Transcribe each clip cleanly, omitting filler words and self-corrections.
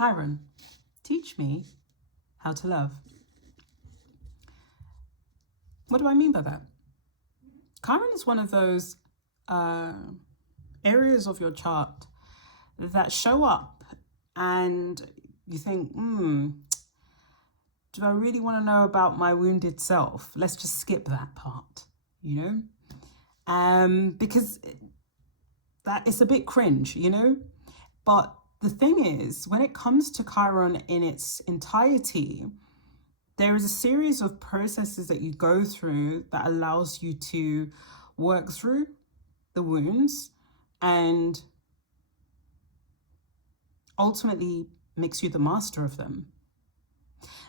Chiron, teach me how to love. What do I mean by that? Chiron is one of those areas of your chart that show up and you think, do I really want to know about my wounded self? Let's just skip that part, you know? Because that it's a bit cringe, you know? But the thing is, when it comes to Chiron in its entirety, there is a series of processes that you go through that allows you to work through the wounds and ultimately makes you the master of them.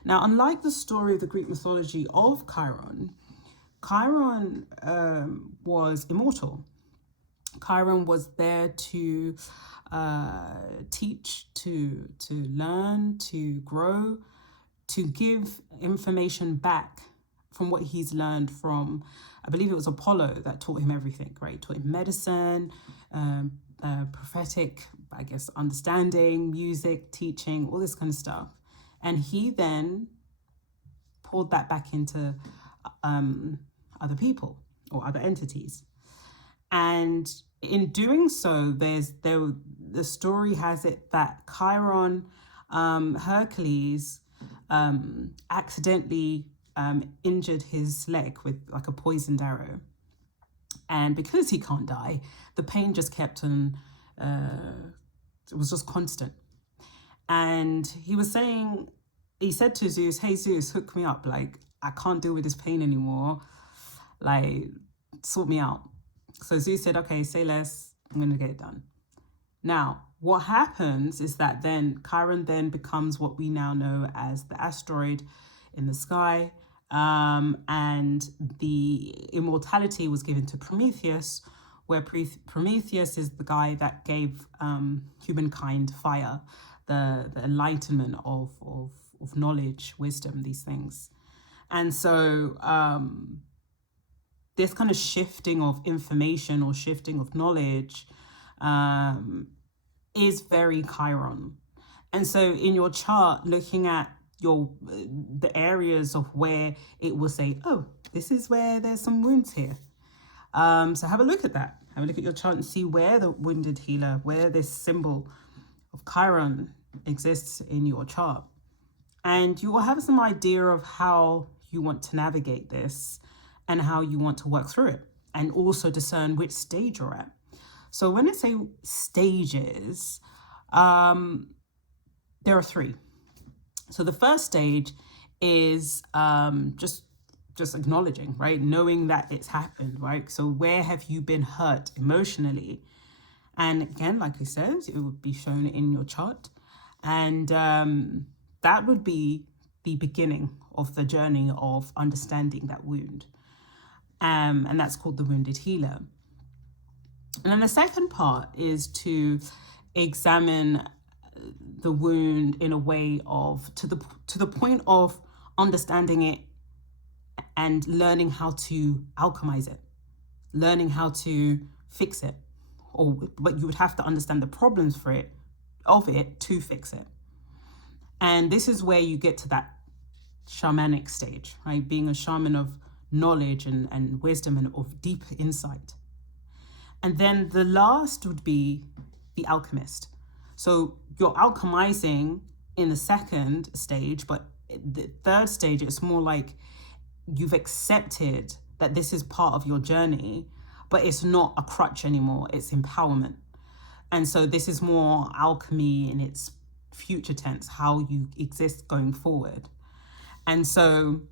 Now, unlike the story of the Greek mythology of Chiron, Chiron was immortal. Chiron was there to teach, to learn, to grow, to give information back from what he's learned from, I believe it was Apollo that taught him everything, right? Taught him medicine, prophetic, I guess, understanding, music, teaching, all this kind of stuff. And he then poured that back into other people or other entities. And in doing so, the story has it that Chiron, Hercules, accidentally injured his leg with like a poisoned arrow. And because he can't die, the pain just kept on, it was just constant. And he said to Zeus, hey Zeus, hook me up. Like, I can't deal with this pain anymore. Like, sort me out. So Zeus said, okay, say less, I'm going to get it done. Now, what happens is that then Chiron then becomes what we now know as the asteroid in the sky. And the immortality was given to Prometheus, where Prometheus is the guy that gave humankind fire, the enlightenment of knowledge, wisdom, these things. And so this kind of shifting of information or shifting of knowledge is very Chiron. And so in your chart, looking at the areas of where it will say, oh, this is where there's some wounds here. So have a look at that. Have a look at your chart and see where the wounded healer, where this symbol of Chiron exists in your chart. And you will have some idea of how you want to navigate this and how you want to work through it, and also discern which stage you're at. So when I say stages, there are three. So the first stage is just acknowledging, right? Knowing that it's happened, right? So where have you been hurt emotionally? And again, like I said, it would be shown in your chart. And that would be the beginning of the journey of understanding that wound. And that's called the wounded healer. And then the second part is to examine the wound in a way of to the point of understanding it and learning how to alchemize it, learning how to fix it, but you would have to understand the problems of it to fix it. And this is where you get to that shamanic stage, right? Being a shaman of knowledge and wisdom and of deep insight. And then the last would be the alchemist. So you're alchemizing in the second stage, but the third stage, it's more like you've accepted that this is part of your journey, but it's not a crutch anymore, it's empowerment. And so this is more alchemy in its future tense, how you exist going forward. And so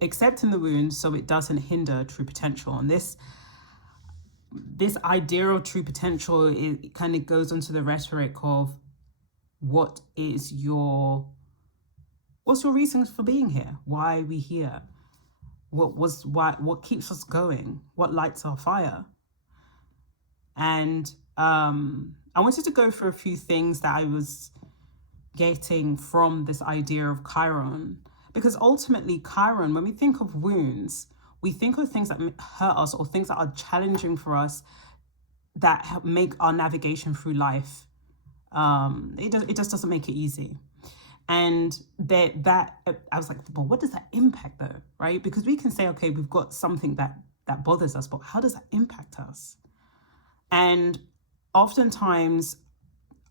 accepting the wound so it doesn't hinder true potential. And this idea of true potential, it kind of goes into the rhetoric of what's your reasons for being here? Why are we here? What keeps us going? What lights our fire? And I wanted to go through a few things that I was getting from this idea of Chiron, because ultimately Chiron, when we think of wounds, we think of things that hurt us or things that are challenging for us that make our navigation through life It just doesn't make it easy. And that I was like, well, what does that impact though, right? Because we can say, okay, we've got something that bothers us, but how does that impact us? And oftentimes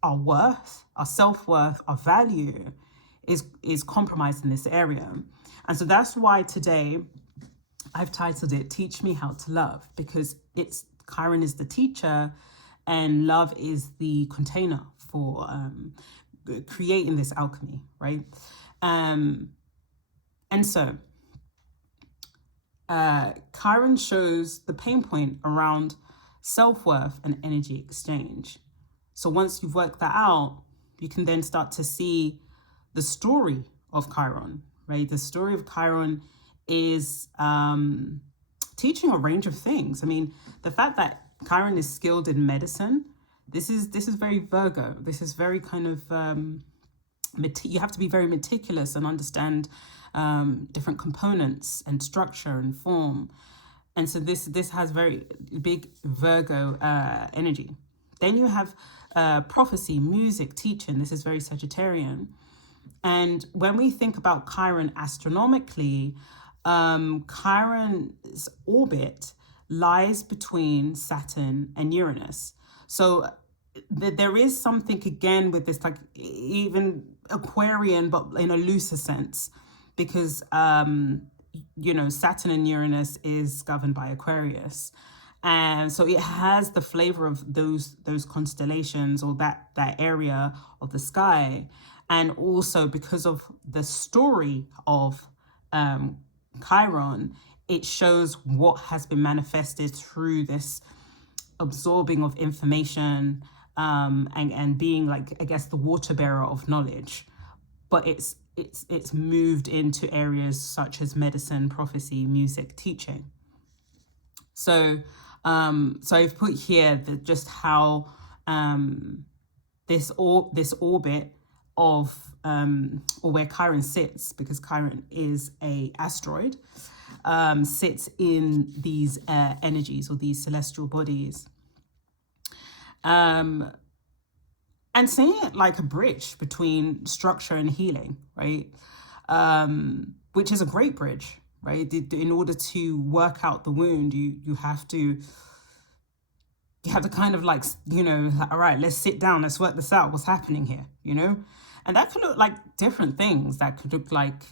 our worth, our self-worth, our value is compromised in this area. And so that's why today I've titled it Teach Me How to Love, because it's Chiron is the teacher and love is the container for creating this alchemy, right? And so Chiron shows the pain point around self-worth and energy exchange. So once you've worked that out, you can then start to see the story of Chiron, right? The story of Chiron is teaching a range of things. I mean, the fact that Chiron is skilled in medicine, this is very Virgo. This is very kind of, you have to be very meticulous and understand different components and structure and form. And so this has very big Virgo energy. Then you have prophecy, music, teaching. This is very Sagittarian. And when we think about Chiron astronomically, Chiron's orbit lies between Saturn and Uranus. So there is something again with this, like even Aquarian, but in a looser sense, because Saturn and Uranus is governed by Aquarius. And so it has the flavor of those constellations or that area of the sky. And also because of the story of Chiron, it shows what has been manifested through this absorbing of information and being, like, I guess, the water bearer of knowledge. But it's moved into areas such as medicine, prophecy, music, teaching. So I've put here just how this orbit of or where Chiron sits, because Chiron is a asteroid, sits in these energies or these celestial bodies, and seeing it like a bridge between structure and healing, right? Which is a great bridge, right? In order to work out the wound, you have to kind of like, all right, let's sit down, let's work this out. What's happening here, And that could look like different things. That could look like,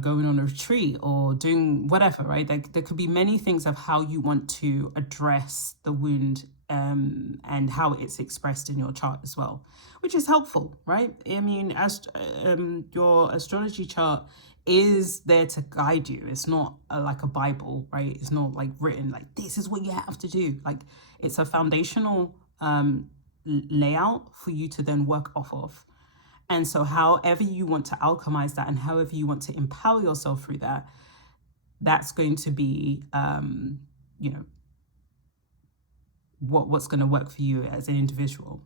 going on a retreat or doing whatever, right? There could be many things of how you want to address the wound and how it's expressed in your chart as well, which is helpful, right? I mean, your astrology chart is there to guide you. It's not like a Bible, right? It's not like written like this is what you have to do. Like, it's a foundational layout for you to then work off of. And so however you want to alchemize that and however you want to empower yourself through that, that's going to be what's going to work for you as an individual.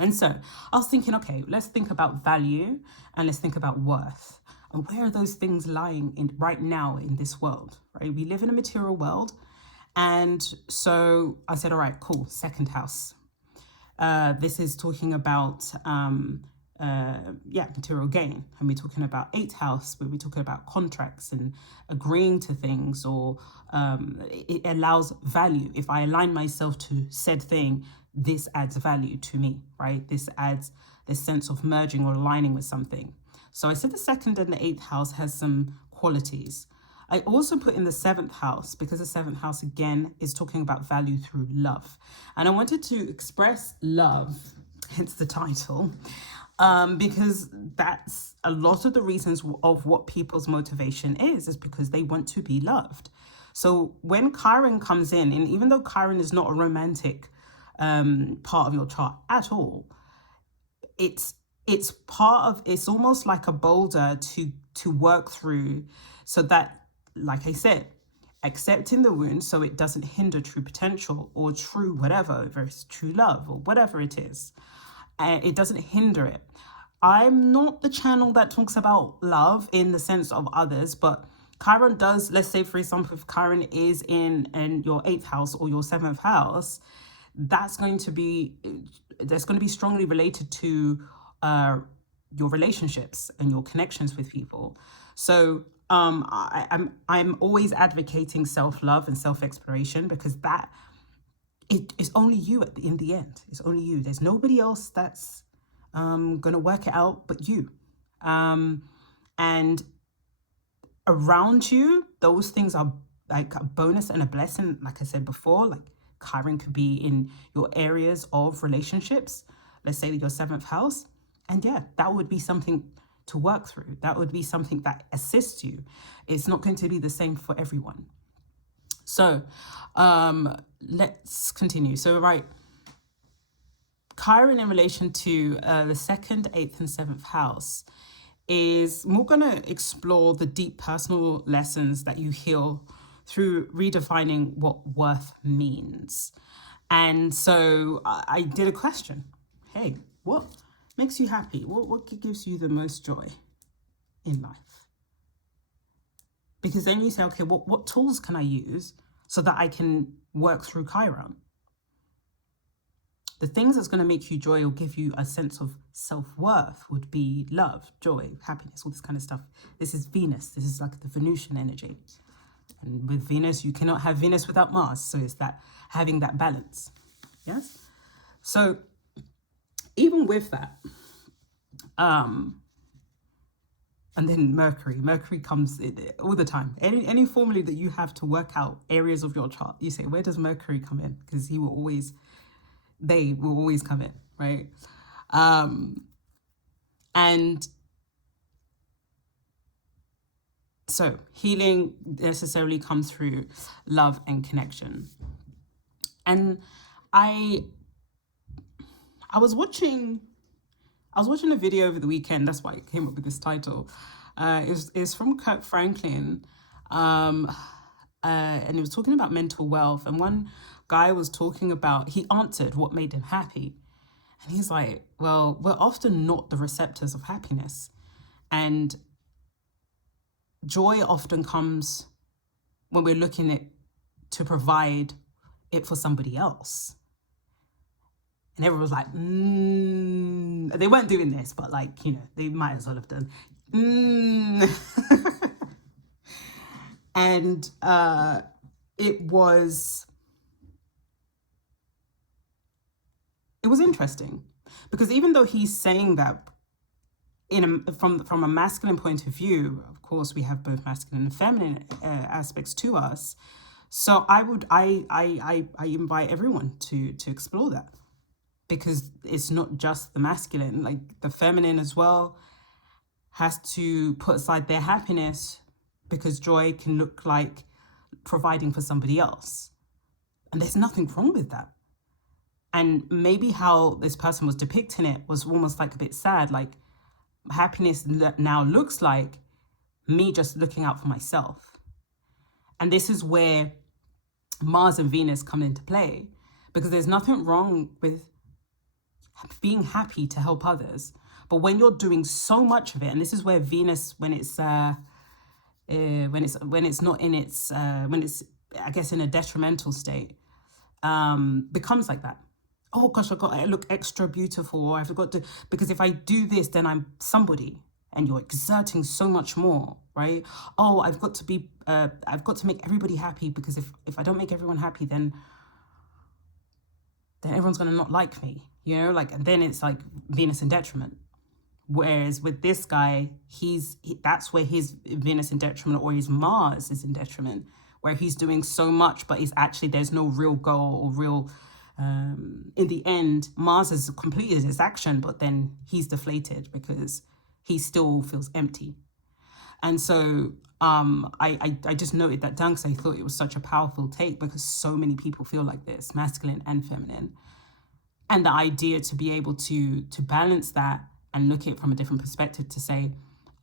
And so I was thinking, okay, let's think about value and let's think about worth. And where are those things lying in right now in this world, right? We live in a material world. And so I said, all right, cool, second house. This is talking about, material gain. And we're talking about eighth house, where we're talking about contracts and agreeing to things, or it allows value. If I align myself to said thing, this adds value to me, right? This adds this sense of merging or aligning with something. So I said the second and the eighth house has some qualities. I also put in the seventh house because the seventh house, again, is talking about value through love. And I wanted to express love, hence the title, because that's a lot of the reasons of what people's motivation is because they want to be loved. So when Chiron comes in, and even though Chiron is not a romantic part of your chart at all, it's almost like a boulder to work through, so that, like I said, accepting the wound so it doesn't hinder true potential or true whatever, if it's true love or whatever it is. It doesn't hinder it. I'm not the channel that talks about love in the sense of others, but Chiron does. Let's say, for example, if Chiron is in your eighth house or your seventh house, that's going to be strongly related to your relationships and your connections with people. So I'm always advocating self-love and self-exploration, because that it's only you in the end. It's only you. There's nobody else that's gonna work it out but you. And around you, those things are like a bonus and a blessing. Like I said before, like Chiron could be in your areas of relationships, let's say your 7th house. And yeah, that would be something to work through. That would be something that assists you. It's not going to be the same for everyone. So let's continue. So, right, Chiron in relation to the 2nd, 8th, and 7th house is more going to explore the deep personal lessons that you heal through redefining what worth means. And so I did a question. Hey, what makes you happy? What gives you the most joy in life? Because then you say, okay, what tools can I use so that I can work through Chiron? The things that's going to make you joy or give you a sense of self-worth would be love, joy, happiness, all this kind of stuff. This is Venus. This is like the Venusian energy. And with Venus, you cannot have Venus without Mars. So it's that having that balance. Yes? So even with that, and then Mercury comes all the time. Any formula that you have to work out areas of your chart, you say, where does Mercury come in? Because they will always come in, right? And so healing necessarily comes through love and connection. And I was watching a video over the weekend. That's why I came up with this title. It's from Kirk Franklin, and he was talking about mental wealth. And one guy was talking about, he answered what made him happy. And he's like, well, we're often not the receptors of happiness. And joy often comes when we're looking at to provide it for somebody else. And everyone was like, They weren't doing this, but like, they might as well have done. And it was interesting, because even though he's saying that from a masculine point of view, of course, we have both masculine and feminine aspects to us. So I invite everyone to explore that, because it's not just the masculine, like the feminine as well has to put aside their happiness, because joy can look like providing for somebody else. And there's nothing wrong with that. And maybe how this person was depicting it was almost like a bit sad, like happiness now looks like me just looking out for myself. And this is where Mars and Venus come into play, because there's nothing wrong with being happy to help others. But when you're doing so much of it, and this is where Venus, when it's not in its when it's, I guess, in a detrimental state, becomes like that. Oh gosh, I look extra beautiful, or I forgot to, because if I do this, then I'm somebody, and you're exerting so much more, right? Oh, I've got to make everybody happy, because if I don't make everyone happy, then everyone's gonna not like me, and then it's like Venus in detriment. Whereas with this guy, that's where his Venus in detriment, or his Mars is in detriment, where he's doing so much, but there's no real goal or real. In the end, Mars has completed his action, but then he's deflated because he still feels empty. And so I just noted that down, because I thought it was such a powerful take, because so many people feel like this, masculine and feminine. And the idea to be able to balance that and look at it from a different perspective, to say,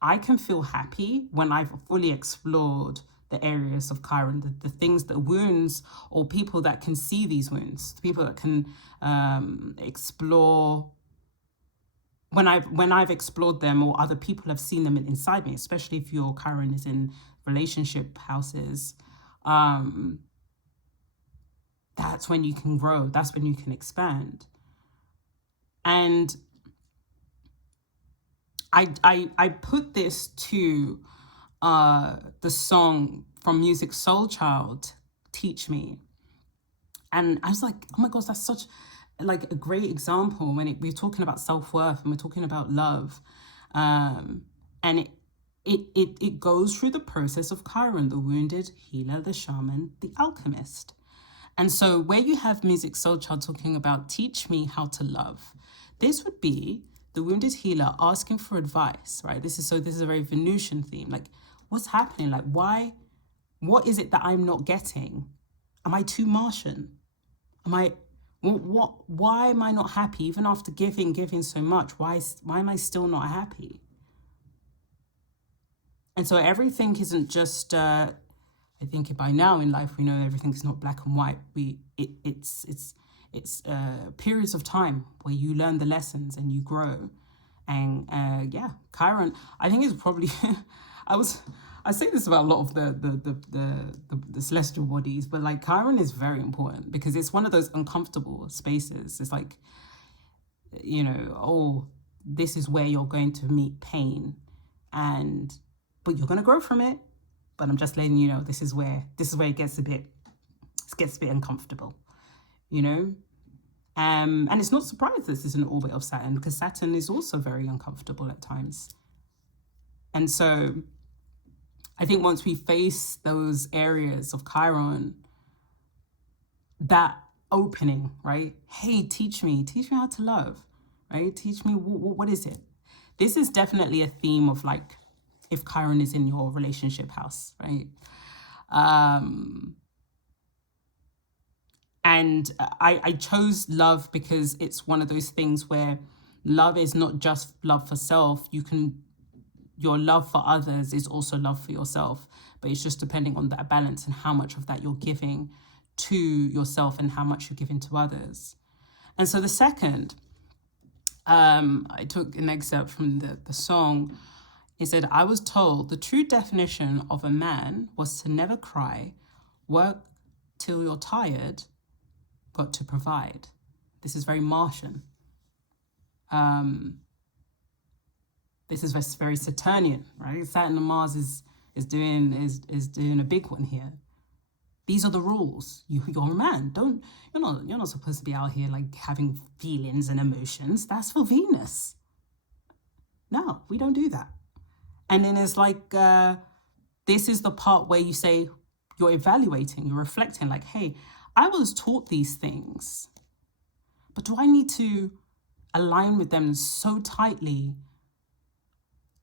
I can feel happy when I've fully explored the areas of Chiron, the things, the wounds, or people that can see these wounds, the people that can explore. When I've explored them, or other people have seen them inside me, especially if your Chiron is in relationship houses, that's when you can grow. That's when you can expand. And I put this to the song from Music Soul Child, Teach Me. And I was like, oh my gosh, that's such like a great example when we're talking about self-worth and we're talking about love. And it goes through the process of Chiron, the wounded healer, the shaman, the alchemist. And so where you have Music Soul Child talking about teach me how to love, this would be the wounded healer asking for advice, right? This is a very Venusian theme. Like, what's happening? Like, what is it that I'm not getting? Am I too Martian? Why am I not happy? Even after giving so much, why am I still not happy? And so everything isn't just, I think by now in life, we know everything's not black and white. It's periods of time where you learn the lessons and you grow. And Chiron, I think is probably, I say this about a lot of the celestial bodies, but like Chiron is very important because it's one of those uncomfortable spaces. It's like, this is where you're going to meet pain, but you're going to grow from it. But I'm just letting you know, this is where it gets a bit uncomfortable, and it's not surprised this is an orbit of Saturn, because Saturn is also very uncomfortable at times. And so I think once we face those areas of Chiron, that opening, right? Hey, teach me how to love, right? Teach me, what is it? This is definitely a theme of like, if Chiron is in your relationship house, right? And I chose love because it's one of those things where love is not just love for self. Your love for others is also love for yourself, but it's just depending on that balance and how much of that you're giving to yourself and how much you're giving to others. And so the second, I took an excerpt from the song. It said, I was told the true definition of a man was to never cry, work till you're tired, but to provide. This is very Martian. This is very Saturnian, right? Saturn and Mars is doing a big one here. These are the rules. You're a man. You're not supposed to be out here like having feelings and emotions. That's for Venus. No, we don't do that. And then it's like, this is the part where you say, you're evaluating, you're reflecting, like, hey, I was taught these things, but do I need to align with them so tightly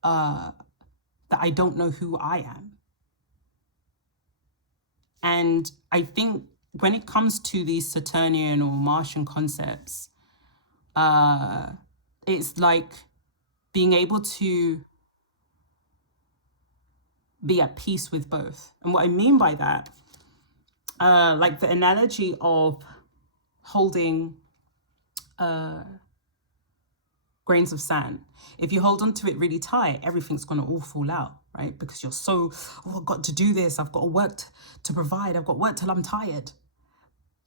that I don't know who I am? And I think when it comes to these Saturnian or Martian concepts, it's like being able to be at peace with both. And what I mean by that, like the analogy of holding grains of sand. If you hold on to it really tight, everything's going to all fall out, right? Because you're so, I've got to do this. I've got to work to provide. I've got work till I'm tired.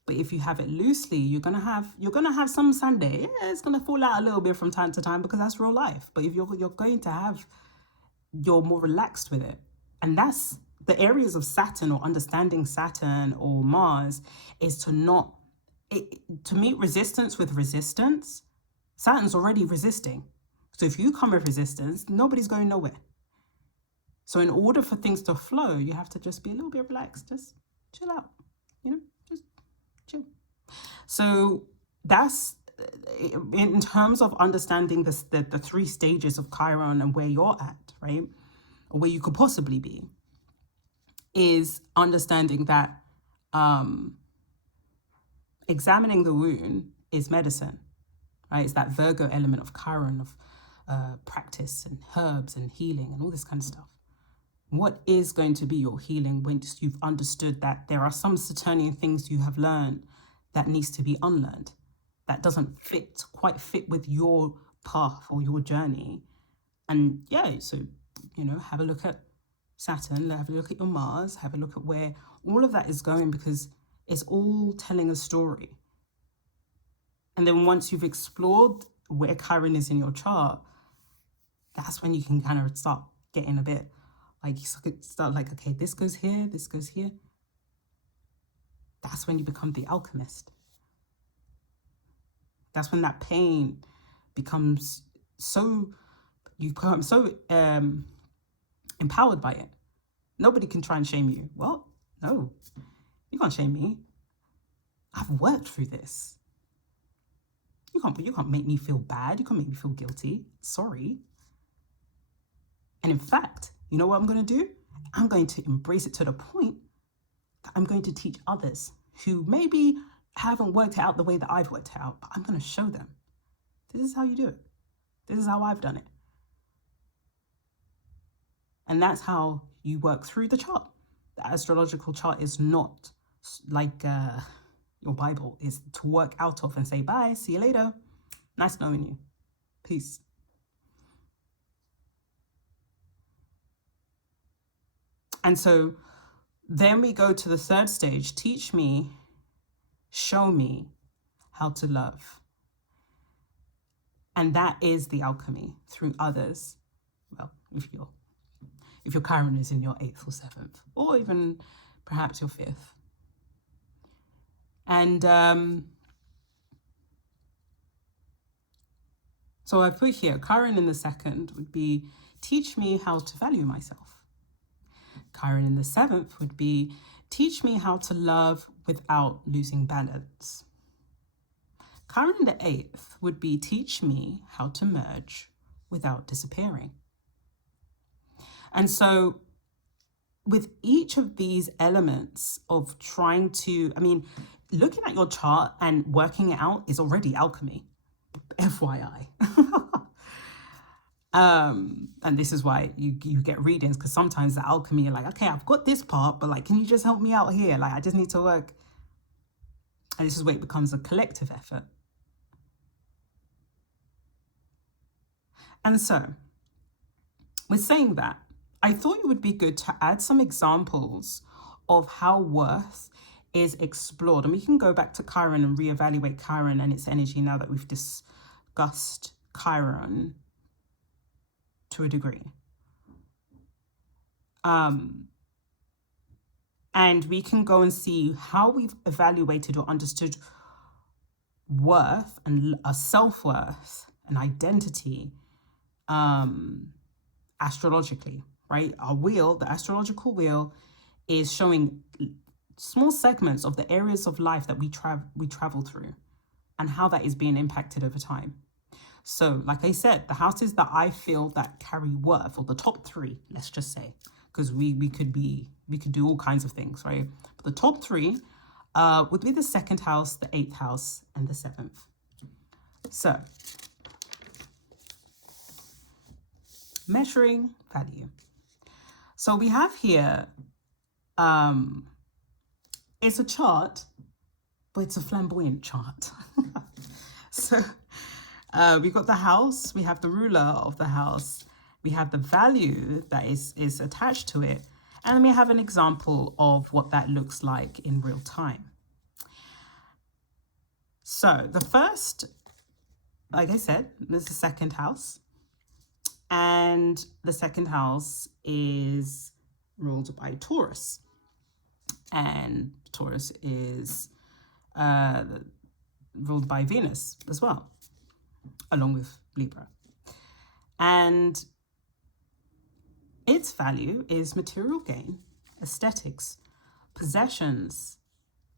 But if you have it loosely, you're gonna have some sand there. Yeah, it's gonna fall out a little bit from time to time because that's real life. But if you're going to have, you're more relaxed with it. And that's the areas of Saturn, or understanding Saturn or Mars, is to meet resistance with resistance. Saturn's already resisting. So if you come with resistance, nobody's going nowhere. So in order for things to flow, you have to just be a little bit relaxed. Just chill out, just chill. So that's, in terms of understanding the three stages of Chiron and where you're at, right? Or where you could possibly be, is understanding that examining the wound is medicine, right? It's that Virgo element of Chiron, of practice and herbs and healing and all this kind of stuff. What is going to be your healing when you've understood that there are some Saturnian things you have learned that needs to be unlearned, that doesn't quite fit with your path or your journey? And so, have a look at Saturn, have a look at your Mars, have a look at where all of that is going, because It's all telling a story. And then once you've explored where Chiron is in your chart, that's when you can kind of start getting a bit like, start like, okay, this goes here, this goes here. That's when you become the alchemist. That's when that pain becomes so, you become so empowered by it. Nobody can try and shame you. Well, no, you can't shame me. I've worked through this. You can't make me feel bad. You can't make me feel guilty. Sorry. And in fact, you know what I'm going to do? I'm going to embrace it to the point that I'm going to teach others who maybe haven't worked it out the way that I've worked it out, but I'm going to show them. This is how you do it. This is how I've done it. And that's how you work through the chart. The astrological chart is not like your Bible. It's to work out of and say, bye, see you later. Nice knowing you. Peace. And so then we go to the third stage. Teach me, show me how to love. And that is the alchemy through others. Well, if your Chiron is in your 8th or 7th, or even perhaps your 5th. And so I put here, Chiron in the 2nd would be, teach me how to value myself. Chiron in the 7th would be, teach me how to love without losing balance. Chiron in the 8th would be, teach me how to merge without disappearing. And so with each of these elements of trying to, looking at your chart and working it out is already alchemy, FYI. And this is why you get readings, because sometimes the alchemy, you're like, okay, I've got this part, but like, can you just help me out here? Like, I just need to work. And this is where it becomes a collective effort. And so, with saying that, I thought it would be good to add some examples of how worth is explored. And we can go back to Chiron and reevaluate Chiron and its energy now that we've discussed Chiron to a degree. And we can go and see how we've evaluated or understood worth and a self-worth and identity astrologically, right? Our wheel, the astrological wheel, is showing small segments of the areas of life that we travel through and how that is being impacted over time. So like I said, the houses that I feel that carry worth, or the top 3, let's just say, because we could do all kinds of things, right? But the top 3 would be the 2nd house, the 8th house, and the 7th. So measuring value. So we have here, it's a chart, but it's a flamboyant chart. So we've got the house, we have the ruler of the house, we have the value that is attached to it, and we have an example of what that looks like in real time. So the first, like I said, this is the 2nd house. And the 2nd house is ruled by Taurus. And Taurus is ruled by Venus as well, along with Libra. And its value is material gain, aesthetics, possessions,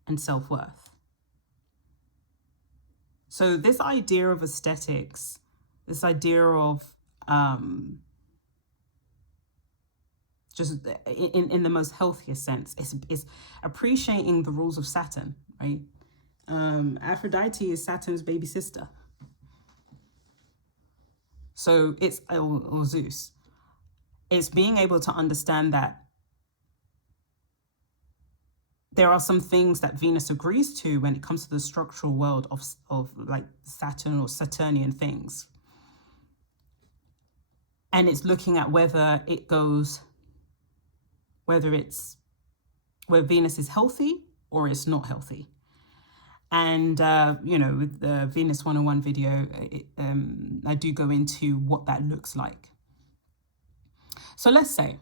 and self-worth. So this idea of aesthetics, this idea of just in the most healthiest sense, is appreciating the rules of Saturn, right? Aphrodite is Saturn's baby sister. So it's, or Zeus. It's being able to understand that there are some things that Venus agrees to when it comes to the structural world of like Saturn or Saturnian things. And it's looking at whether it's where Venus is healthy or it's not healthy. And, with the Venus 101 video, I do go into what that looks like. So let's say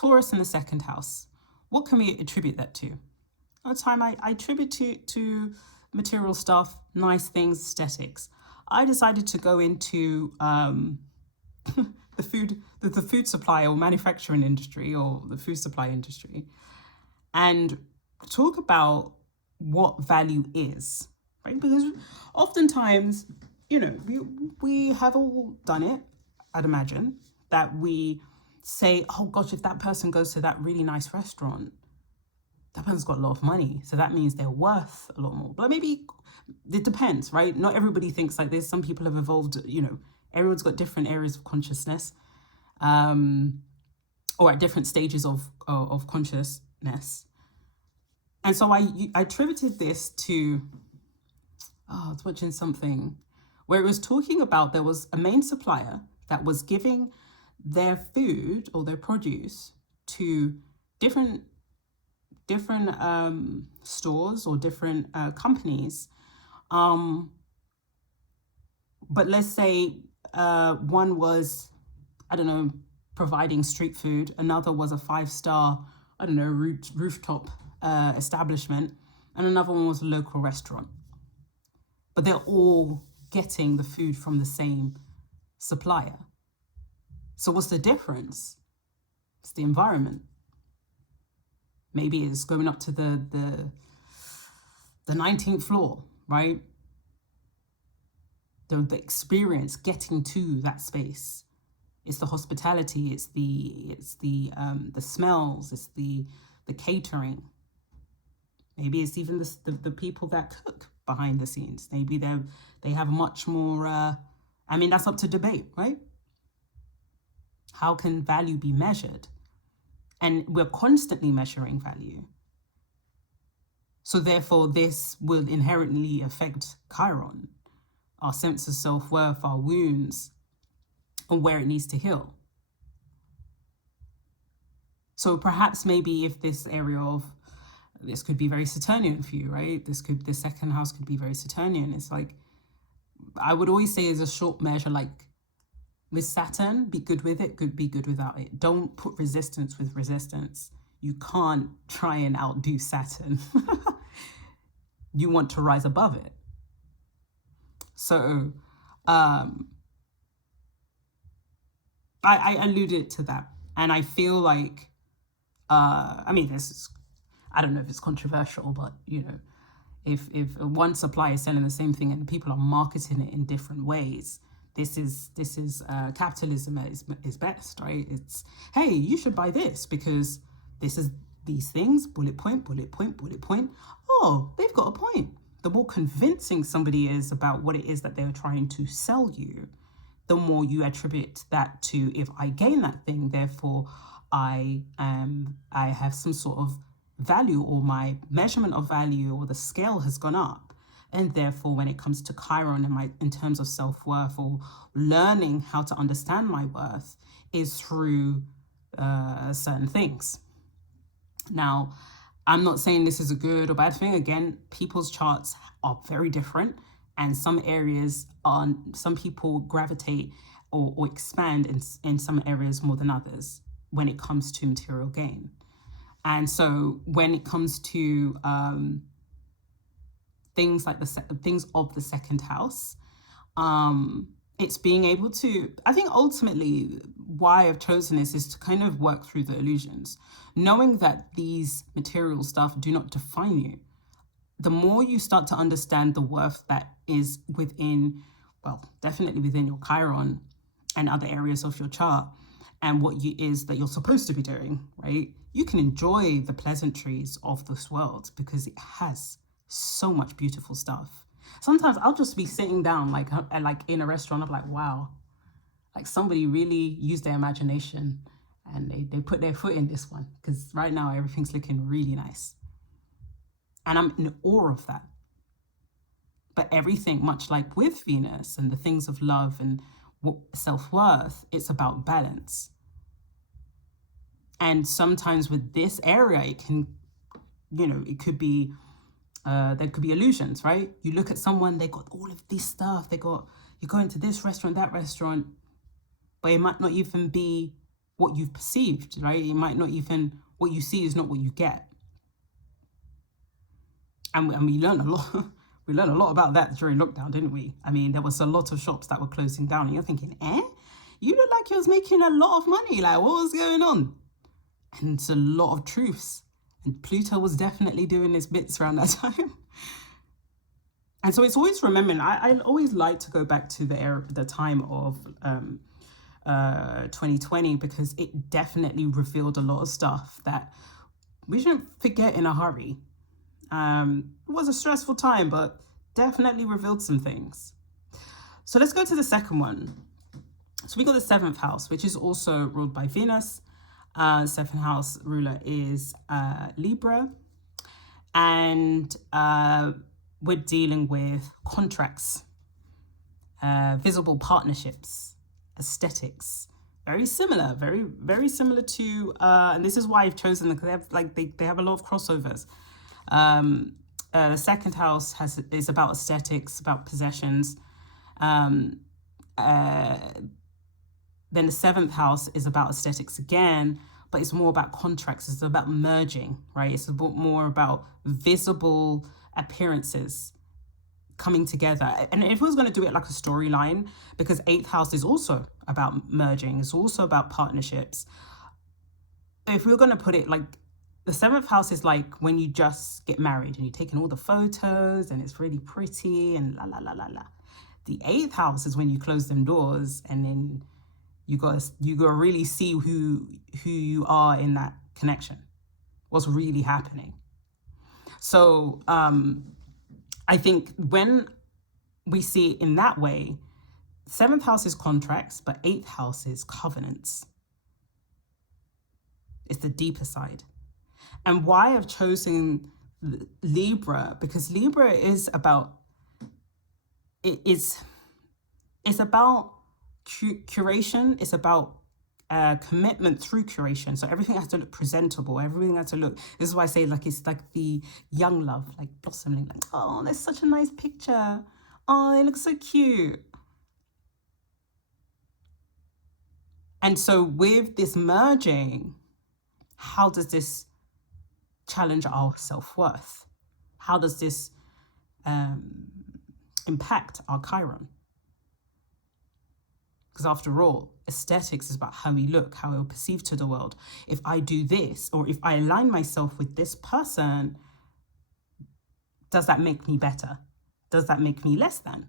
Taurus in the second house. What can we attribute that to? All the time I attribute to material stuff, nice things, aesthetics. I decided to go into the food supply or manufacturing industry, or the food supply industry, and talk about what value is, right? Because oftentimes, we have all done it, I'd imagine, that we say, oh gosh, if that person goes to that really nice restaurant, that person's got a lot of money, so that means they're worth a lot more. But maybe it depends, right? Not everybody thinks like this. Some people have evolved, everyone's got different areas of consciousness, or at different stages of consciousness. And so I attributed this to, I was watching something where it was talking about there was a main supplier that was giving their food or their produce to different stores or different companies. But let's say one was, I don't know, providing street food. Another was a 5-star, I don't know, rooftop establishment. And another one was a local restaurant. But they're all getting the food from the same supplier. So what's the difference? It's the environment. Maybe it's going up to the 19th floor, right? The experience getting to that space. It's the hospitality. It's the smells. It's the catering. Maybe it's even the people that cook behind the scenes. Maybe they have much more. That's up to debate, right? How can value be measured? And we're constantly measuring value. So therefore, this will inherently affect Chiron, our sense of self-worth, our wounds, and where it needs to heal. So perhaps maybe if this area of, this could be very Saturnian for you, right? The second house could be very Saturnian. It's like, I would always say as a short measure, like, with Saturn, be good with it, be good without it. Don't put resistance with resistance. You can't try and outdo Saturn. You want to rise above it. So I alluded to that. And I feel like, this is, I don't know if it's controversial, but, if one supplier is selling the same thing and people are marketing it in different ways, this is capitalism is best, right? It's, hey, you should buy this because this is these things, bullet point, bullet point, bullet point. Oh, they've got a point. The more convincing somebody is about what it is that they're trying to sell you, the more you attribute that to, if I gain that thing, therefore I have some sort of value, or my measurement of value or the scale has gone up. And therefore, when it comes to Chiron in terms of self-worth, or learning how to understand my worth, is through certain things. Now, I'm not saying this is a good or bad thing. Again, people's charts are very different, and some people gravitate or expand in some areas more than others when it comes to material gain. And so when it comes to things like things of the second house, it's being able to, I think ultimately why I've chosen this is to kind of work through the illusions, knowing that these material stuff do not define you. The more you start to understand the worth that is within, well, definitely within your Chiron and other areas of your chart, and what is that you're supposed to be doing, right? You can enjoy the pleasantries of this world because it has so much beautiful stuff. Sometimes I'll just be sitting down like in a restaurant. I'm like, wow, like somebody really used their imagination and they put their foot in this one, because right now everything's looking really nice. And I'm in awe of that. But everything, much like with Venus and the things of love and self-worth, it's about balance. And sometimes with this area, it can it could be, there could be illusions, right? You look at someone, they got all of this stuff. You go into this restaurant, that restaurant, but it might not even be what you've perceived, right? It might not even, what you see is not what you get. And we learned a lot. We learned a lot about that during lockdown, didn't we? I mean, there was a lot of shops that were closing down, and you're thinking, you look like you was making a lot of money. Like, what was going on? And it's a lot of truths. And Pluto was definitely doing his bits around that time. And so it's always remembering, I always like to go back to the time of 2020, because it definitely revealed a lot of stuff that we shouldn't forget in a hurry. It was a stressful time, but definitely revealed some things. So let's go to the second one. So we got the 7th house, which is also ruled by Venus. 7th house ruler is Libra. And we're dealing with contracts, visible partnerships, aesthetics. Very similar, very, very similar to, and this is why I've chosen them, because they have a lot of crossovers. The 2nd house is about aesthetics, about possessions. Then the 7th house is about aesthetics again, but it's more about contracts. It's about merging, right? It's a bit more about visible appearances coming together. And if we was going to do it like a storyline, because 8th house is also about merging, it's also about partnerships. If we were going to put it like, the 7th house is like when you just get married and you're taking all the photos and it's really pretty and la la la la la. The 8th house is when you close them doors, and then you gotta really see who you are in that connection, what's really happening. So I think when we see it in that way, 7th house is contracts, but 8th house is covenants. It's the deeper side. And why I've chosen Libra, because Libra is about, it's about curation. It's about commitment through curation. So everything has to look presentable. Everything has to look, this is why I say like it's like the young love, like blossoming, like, oh, there's such a nice picture. Oh, it looks so cute. And so with this merging, how does this challenge our self-worth? How does this impact our Chiron? Because after all, aesthetics is about how we look, how we're perceived to the world. If I do this, or if I align myself with this person, does that make me better? Does that make me less than?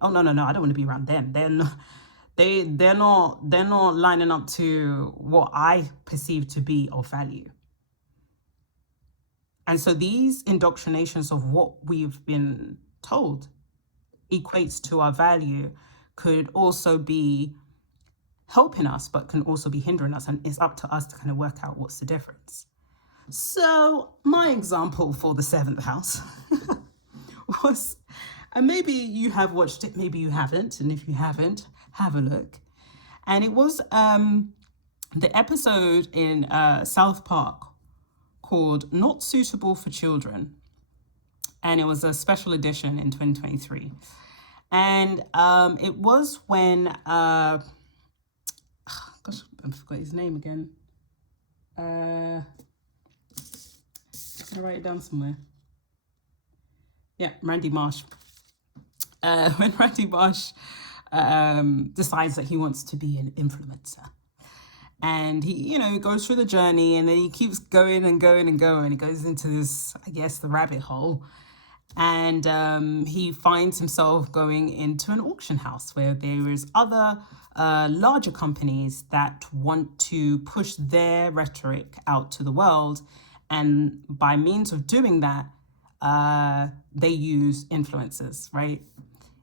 Oh, no, I don't want to be around them. They're not lining up to what I perceive to be of value. And so these indoctrinations of what we've been told equates to our value could also be helping us, but can also be hindering us. And it's up to us to kind of work out what's the difference. So my example for the 7th house was, and maybe you have watched it, maybe you haven't. And if you haven't, have a look. And it was the episode in South Park called Not Suitable for Children. And it was a special edition in 2023. And it was when, gosh, I forgot his name again. I'm gonna write it down somewhere. Yeah, Randy Marsh. When Randy Marsh decides that he wants to be an influencer. And he, goes through the journey, and then he keeps going and going and going. He goes into this, I guess, the rabbit hole. And he finds himself going into an auction house where there is other larger companies that want to push their rhetoric out to the world. And by means of doing that, they use influencers, right?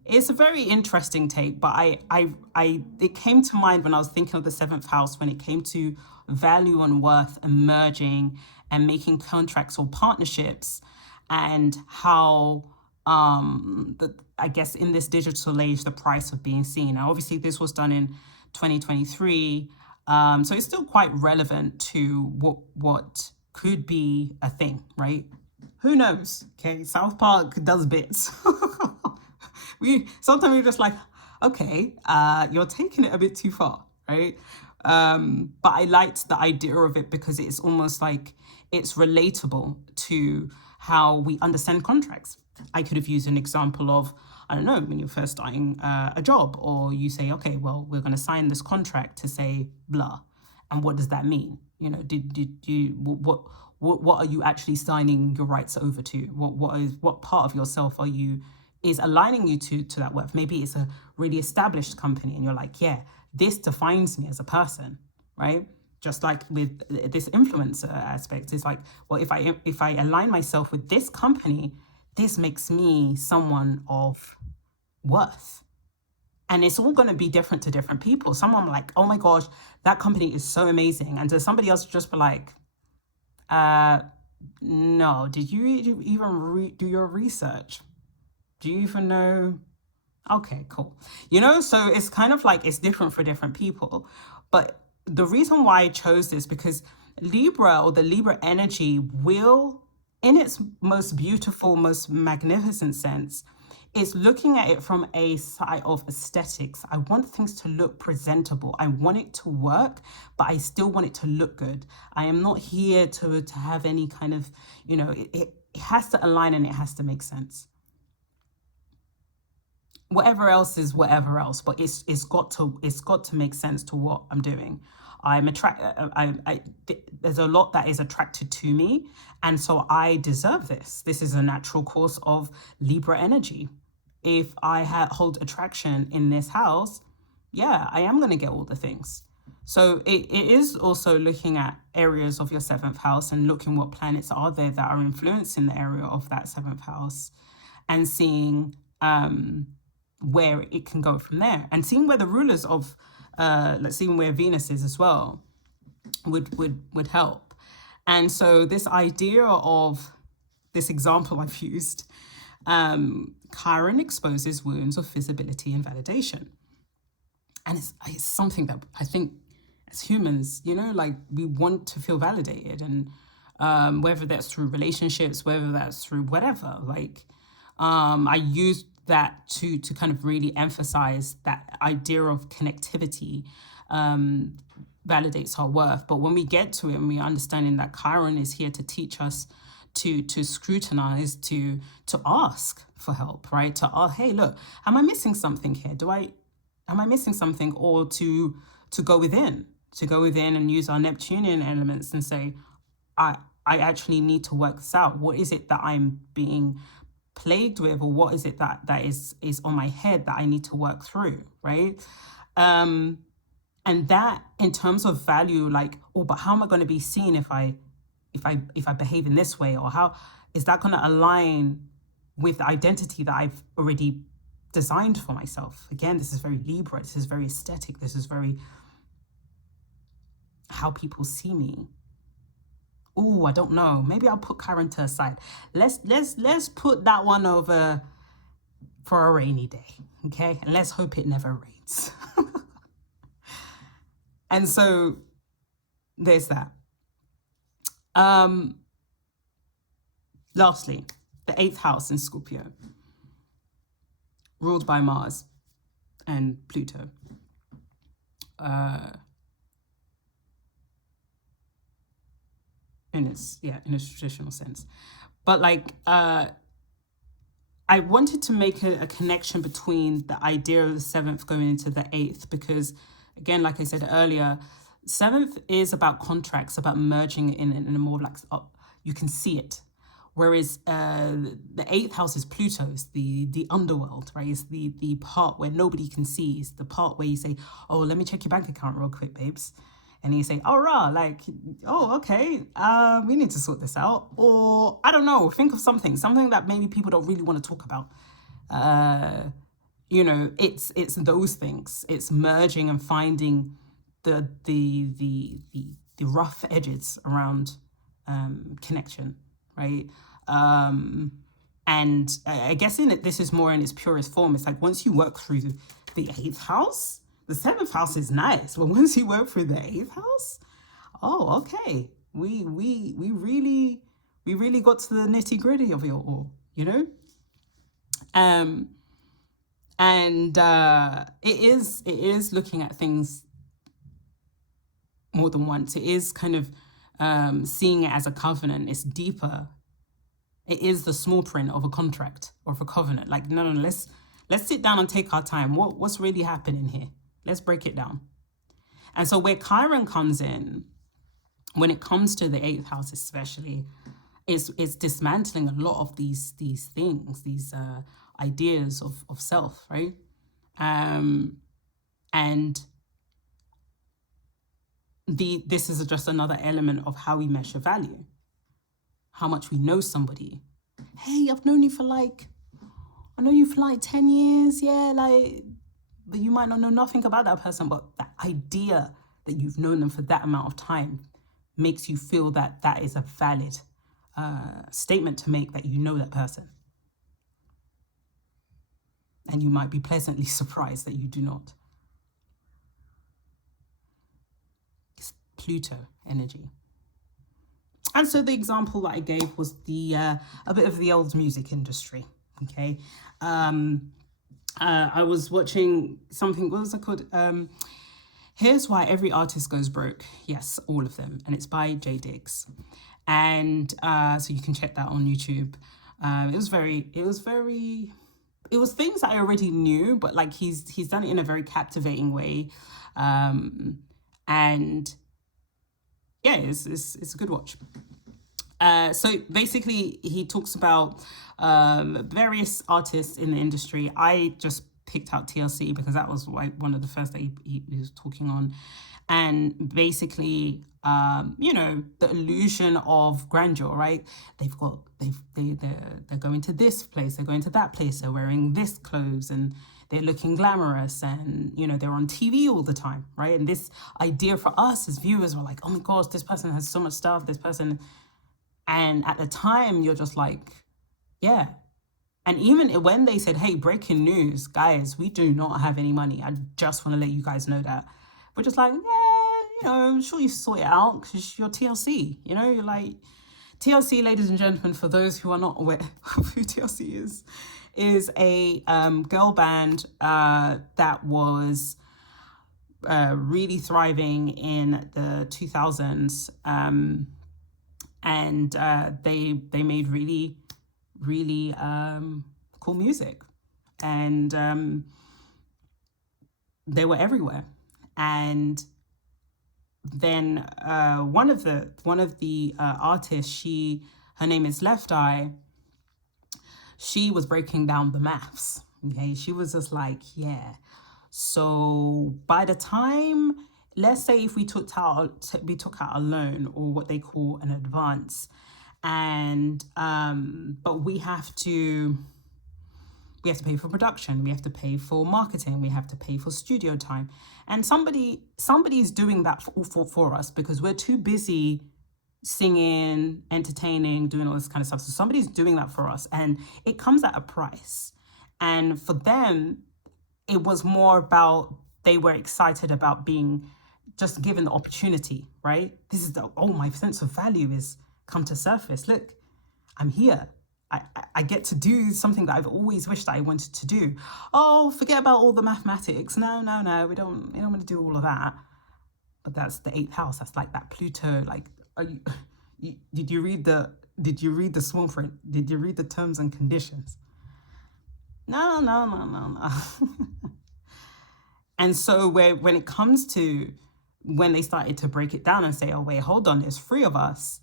It's a very interesting take, but it came to mind when I was thinking of the 7th house, when it came to value and worth emerging and making contracts or partnerships, and how, I guess in this digital age, the price of being seen. Now, obviously, this was done in 2023, so it's still quite relevant to what could be a thing, right? Who knows? Okay, South Park does bits. We sometimes we're just like, okay, you're taking it a bit too far, right? But I liked the idea of it because it's almost like it's relatable to how we understand contracts. I could have used an example of, I don't know, when you're first starting a job, or you say, okay, well, we're going to sign this contract to say blah, and what does that mean? You know, did you what are you actually signing your rights over to? What part of yourself are you is aligning you to that worth? Maybe it's a really established company, and you're like, yeah, this defines me as a person, right? Just like with this influencer aspect, it's like, well, if I align myself with this company, this makes me someone of worth. And it's all going to be different to different people. Someone like, oh my gosh, that company is so amazing. And to somebody else just be like, no, did you even do your research? Do you even know? Okay, cool. You know, so it's kind of like it's different for different people. But the reason why I chose this, because Libra, or the Libra energy, will, in its most beautiful, most magnificent sense, is looking at it from a side of aesthetics. I want things to look presentable. I want it to work, but I still want it to look good. I am not here to have any kind of, you know, it has to align and it has to make sense. Whatever else is whatever else, but it's got to make sense to what I'm doing. There's a lot that is attracted to me, and so I deserve this. This is a natural course of Libra energy. If I hold attraction in this house, yeah, I am going to get all the things. So it is also looking at areas of your seventh house and looking what planets are there that are influencing the area of that seventh house, and seeing where it can go from there, and seeing where the rulers of let's see where Venus is as well would help. And so this idea of this example I've used, Chiron exposes wounds of visibility and validation. And it's something that I think as humans, you know, like we want to feel validated, and whether that's through relationships, whether that's through whatever, like I use that to kind of really emphasize that idea of connectivity validates our worth. But when we get to it and we understanding that Chiron is here to teach us to scrutinize, to ask for help, right? To hey, look, am I missing something here? Am I missing something? Or to go within and use our Neptunian elements and say, I actually need to work this out. What is it that I'm being plagued with, or what is it that is on my head that I need to work through, right? And that in terms of value, like, oh, but how am I going to be seen if I behave in this way, or how is that going to align with the identity that I've already designed for myself? Again, this is very Libra. This is very aesthetic. This is very how people see me. Oh, I don't know. Maybe I'll put Chiron to aside. Let's put that one over for a rainy day, okay? And let's hope it never rains. And so there's that. Lastly, the 8th house in Scorpio, ruled by Mars and Pluto. In its traditional sense. But like I wanted to make a connection between the idea of the 7th going into the 8th, because again, like I said earlier, 7th is about contracts, about merging in a more like you can see it. Whereas the 8th house is Pluto's, the underworld, right? It's the part where nobody can see. It's the part where you say, oh, let me check your bank account real quick, babes. And you say, oh, rah, like, oh, okay, we need to sort this out. Or, I don't know, think of something that maybe people don't really want to talk about. You know, it's those things. It's merging and finding the rough edges around connection, right? And I guess this is more in its purest form. It's like once you work through the 8th house, the 7th house is nice, but once you work through the 8th house, oh, okay, We really got to the nitty gritty of it all, you know. And it is looking at things more than once. It is kind of seeing it as a covenant. It's deeper. It is the small print of a contract or of a covenant. Like, no, let's sit down and take our time. What's really happening here? Let's break it down. And so where Chiron comes in, when it comes to the 8th house especially, it's dismantling a lot of these things, these ideas of self, right? And this is just another element of how we measure value, how much we know somebody. Hey, I know you for like 10 years, yeah, like, but you might not know nothing about that person, but that idea that you've known them for that amount of time makes you feel that that is a valid statement to make, that you know that person. And you might be pleasantly surprised that you do not. It's Pluto energy. And so the example that I gave was a bit of the old music industry. Okay. I was watching something, what was it called? Here's Why Every Artist Goes Broke. Yes, all of them. And it's by J Diggs. And so you can check that on YouTube. It was things that I already knew, but like he's done it in a very captivating way. And yeah, it's a good watch. So basically he talks about various artists in the industry. I just picked out TLC because that was like one of the first that he was talking on. And basically, the illusion of grandeur, right? They're going to this place, they're going to that place, they're wearing this clothes, and they're looking glamorous, and they're on TV all the time, right? And this idea for us as viewers, we're like, oh my gosh, this person has so much stuff, this person, and at the time you're just like, yeah. And even when they said, hey, breaking news, guys, we do not have any money, I just want to let you guys know that. We're just like, yeah, I'm sure you sort it out because you're TLC, you're like, TLC, ladies and gentlemen, for those who are not aware of who TLC is a girl band that was really thriving in the 2000s. And they made really, really cool music. And they were everywhere. And then one of the artists, her name is Left Eye. She was breaking down the maths. Okay, she was just like, yeah. So by the time, let's say if we took out a loan or what they call an advance, and but we have to pay for production, we have to pay for marketing, we have to pay for studio time, and somebody's doing that for us because we're too busy singing, entertaining, doing all this kind of stuff. So somebody's doing that for us, and it comes at a price. And for them, it was more about, they were excited about being just given the opportunity, right? This is my sense of value is come to surface. Look, I'm here. I get to do something that I've always wished that I wanted to do. Oh, forget about all the mathematics. No, we don't want to do all of that. But that's the 8th house. That's like that Pluto. Like, did you read the small print? Did you read the terms and conditions? No. And so when it comes to when they started to break it down and say, oh wait, hold on, there's 3 of us.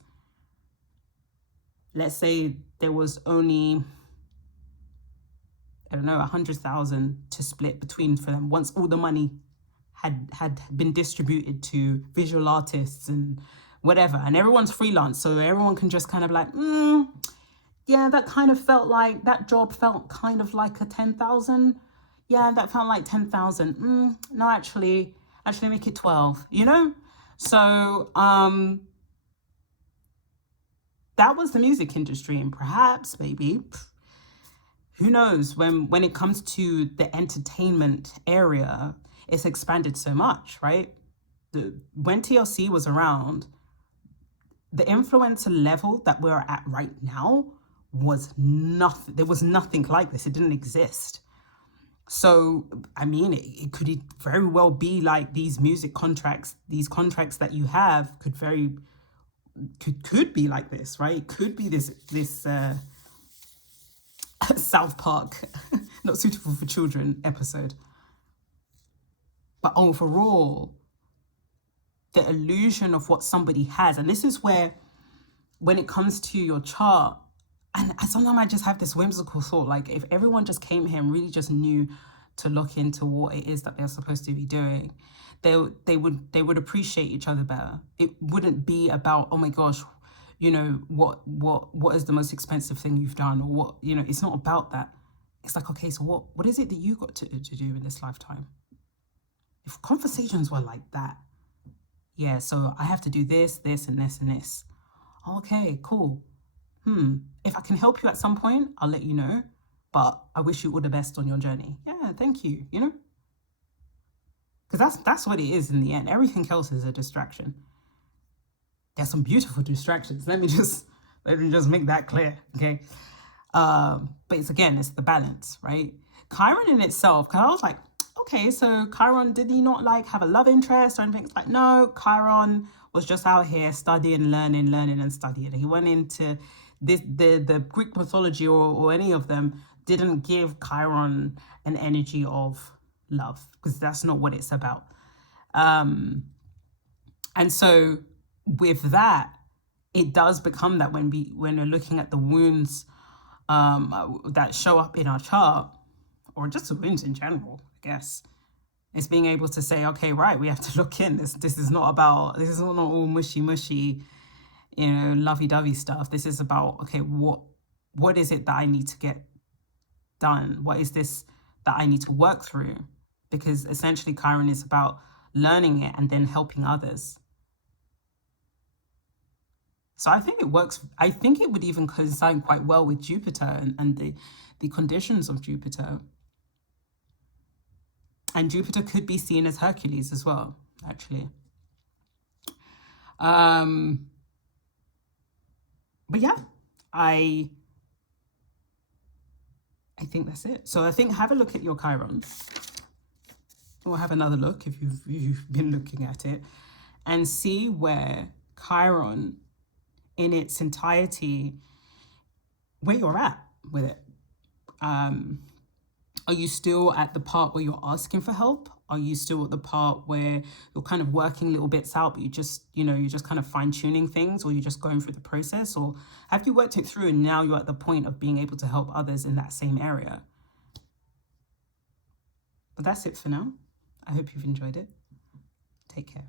Let's say there was only, I don't know, 100,000 to split between for them once all the money had been distributed to visual artists and whatever, and everyone's freelance, so everyone can just kind of like, yeah, that kind of felt like, that job felt kind of like a 10,000. Yeah, that felt like 10,000. No, actually make it 12, So, that was the music industry, and perhaps, maybe, who knows, when it comes to the entertainment area, it's expanded so much, right? When TLC was around, the influencer level that we're at right now was nothing. There was nothing like this. It didn't exist. So, I mean, it could very well be like these music contracts, these contracts that you have could be like this, right? Could be this South Park, not suitable for children episode. But overall, the illusion of what somebody has, and this is where, when it comes to your chart, and sometimes I just have this whimsical thought, like if everyone just came here and really just knew to look into what it is that they're supposed to be doing, they would appreciate each other better. It wouldn't be about, oh my gosh, you know, what is the most expensive thing you've done, or what, you know, it's not about that. It's like, okay, so what is it that you got to do in this lifetime? If conversations were like that, yeah, so I have to do this, this, and this, and this. Okay, cool. If I can help you at some point, I'll let you know. But I wish you all the best on your journey. Yeah, thank you, you know? Because that's what it is in the end. Everything else is a distraction. There's some beautiful distractions. Let me just make that clear, okay? But it's the balance, right? Chiron in itself, because I was like, okay, so Chiron, did he not like have a love interest or anything? It's like, no, Chiron was just out here studying, learning and studying. He went into this, the Greek mythology or any of them didn't give Chiron an energy of love, because that's not what it's about. And so with that, it does become that when we're looking at the wounds that show up in our chart, or just the wounds in general, I guess, it's being able to say, okay, right, we have to look in. This is not all mushy, you know, lovey-dovey stuff. This is about, okay, what is it that I need to get done? What is this that I need to work through? Because essentially Chiron is about learning it and then helping others. So I think it works. I think it would even coincide quite well with Jupiter and the conditions of Jupiter. And Jupiter could be seen as Hercules as well, actually. But yeah, I think that's it. So I think have a look at your Chiron, or have another look if you've been looking at it, and see where Chiron in its entirety, where you're at with it. Are you still at the part where you're asking for help? Are you still at the part where you're kind of working little bits out, but you're just kind of fine tuning things, or you're just going through the process? Or have you worked it through and now you're at the point of being able to help others in that same area? But that's it for now. I hope you've enjoyed it. Take care.